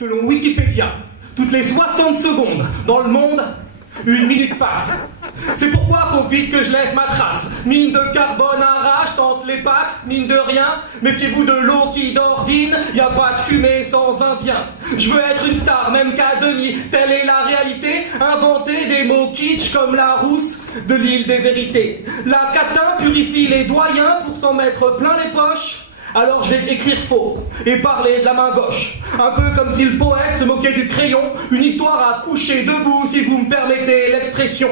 Selon Wikipédia, toutes les 60 secondes dans le monde, 1 minute passe. C'est pourquoi faut vite que je laisse ma trace. Mine de carbone, un rage tente les pattes, mine de rien. Méfiez-vous de l'eau qui d'ordine, y a pas de fumée sans indien. Je veux être une star, même qu'à demi, telle est la réalité. Inventer des mots kitsch comme la rousse de l'île des vérités. La catin purifie les doyens pour s'en mettre plein les poches. Alors je vais écrire faux et parler de la main gauche. Un peu comme si le poète se moquait du crayon. Une histoire à coucher debout si vous me permettez l'expression.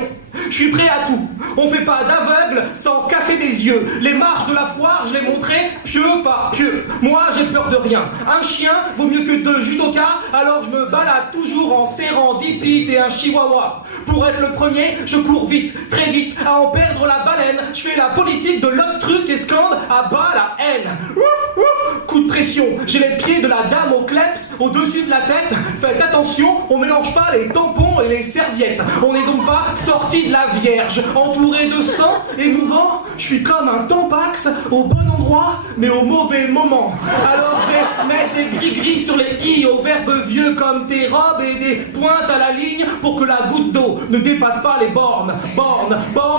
Je suis prêt à tout. On fait pas d'aveugle sans casser des yeux. Les marches de la foire, je les montrais pieux par pieux. Moi, j'ai peur de rien. Un chien vaut mieux que 2 judokas, alors je me balade toujours en serrant 10 pites et un chihuahua. Pour être le premier, je cours vite, très vite, à en perdre la baleine. Je fais la politique de l'autre truc et scande à bas la haine. Ouf, ouf, coup de pression. J'ai les pieds de la dame au kleps au-dessus de la tête. Faites attention, on mélange pas les tampons et les serviettes. On n'est donc pas sorti de la Vierge, entouré de sang émouvant. Je suis comme un tampax au bon endroit, mais au mauvais moment. Alors je vais mettre des gris-gris sur les i aux verbes vieux comme tes robes et des pointes à la ligne pour que la goutte d'eau ne dépasse pas les bornes. Born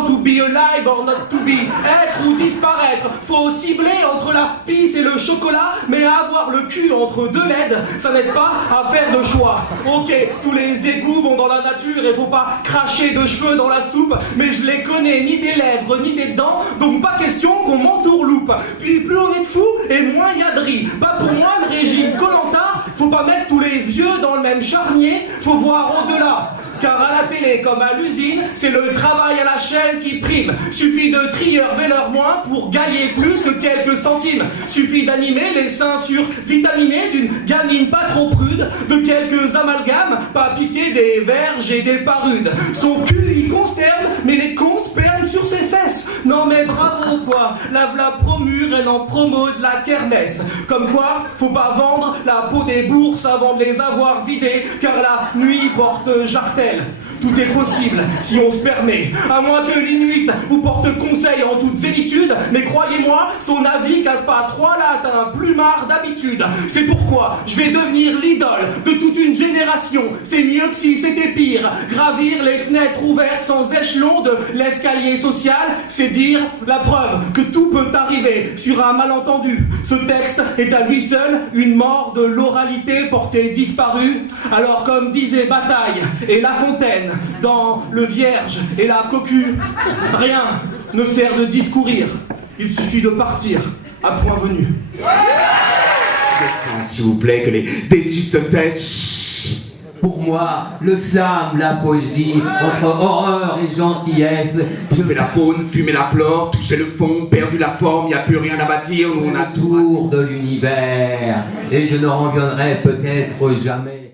to be alive or not to be. Être ou disparaître. Faut cibler entre la pisse et le chocolat, mais avoir le cul entre 2 LED, ça n'aide pas à faire de choix. Ok, tous les égouts vont dans la nature et faut pas cracher de cheveux dans la soupe, mais je les connais ni des lèvres ni des dents, donc pas question qu'on m'entourloupe. Puis plus on est de fous et moins il y a de riz. Pas pour moi le régime Koh-Lanta, faut pas mettre tous les vieux dans le même charnier, faut voir au-delà. Car à la télé comme à l'usine, c'est le travail à la chaîne qui prime. Suffit de trieur veilleur moins pour gagner plus que quelques centimes. Suffit d'animer les seins survitaminés d'une gamine pas trop prude, de quelques amalgames, pas piquer des verges et des parudes. Son cul il consterne, mais les cons sperment sur ses fesses. Non mais bravo quoi, la promu reine en promo de la kermesse. Comme quoi, faut pas vendre la peau des bourses avant de les avoir vidées, car la nuit porte jartel. Tout est possible si on se permet, à moins que l'Inuit vous porte conseil en toute zénitude, mais croyez-moi, son avis casse pas 3 lattes à un plumard d'habitude. C'est pourquoi je vais devenir l'idole de toute une génération. C'est mieux que si c'était pire. Gravir les fenêtres ouvertes sans échelon de l'escalier social, c'est dire la preuve que tout peut arriver sur un malentendu. Ce texte est à lui seul une mort de l'oralité portée disparue. Alors comme disait Bataille et La Fontaine dans Le Vierge et la Cocu, rien ne sert de discourir, il suffit de partir à point venu. S'il vous plaît, que les déçus se taisent. Pour moi, le slam, la poésie, entre horreur et gentillesse. Je fais la faune, fumer la flore, toucher le fond, perdu la forme, y a plus rien à bâtir, nous on a tout tour de l'univers, et je ne reviendrai peut-être jamais.